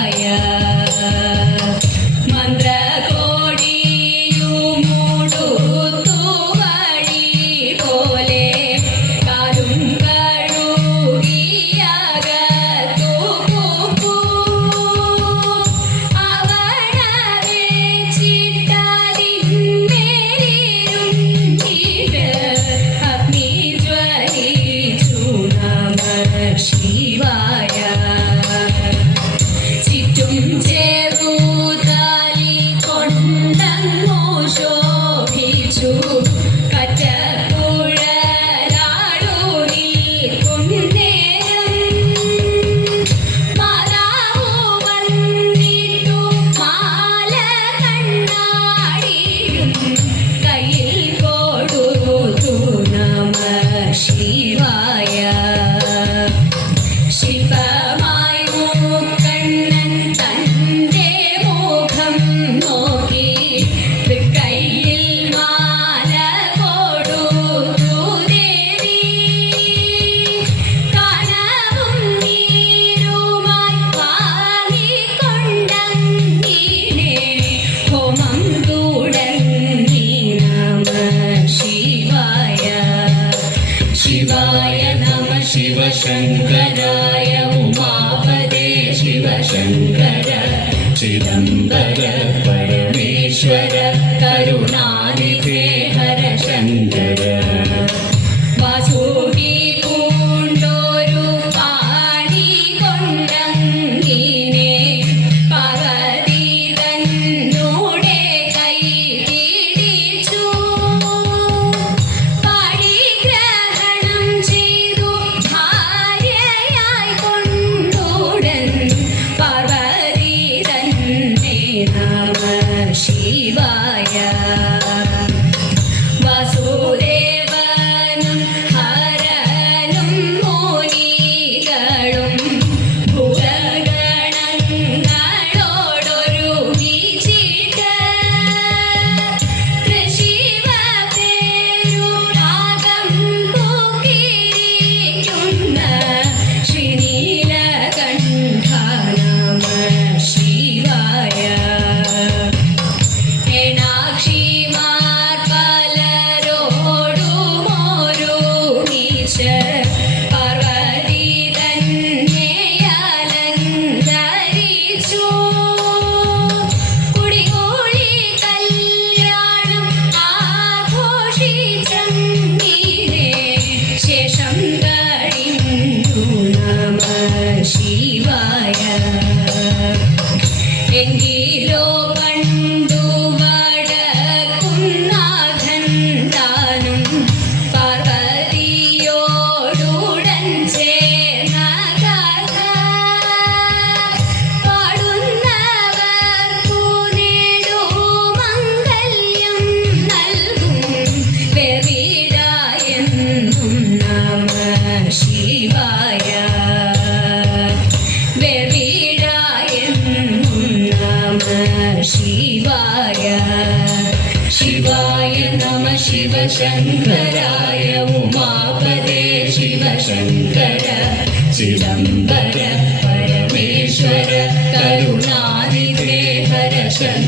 Oh, yeah. शिवाय शिवाय नमः शिवशङ्कराय उमापरे शिवशङ्कर चिदम्बर परमेश्वर करुणादिने हर शङ्कर